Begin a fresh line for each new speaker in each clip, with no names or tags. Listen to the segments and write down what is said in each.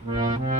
সোহাগ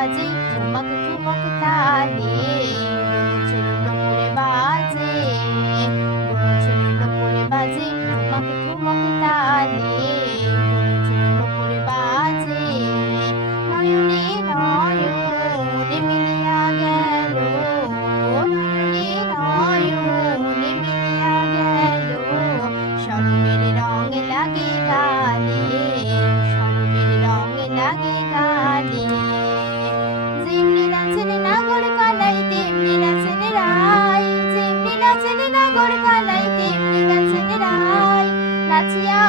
마지 동마크 토마크 타니. সাগর কালাই তেমনি গেছে রায়। নাচিয়া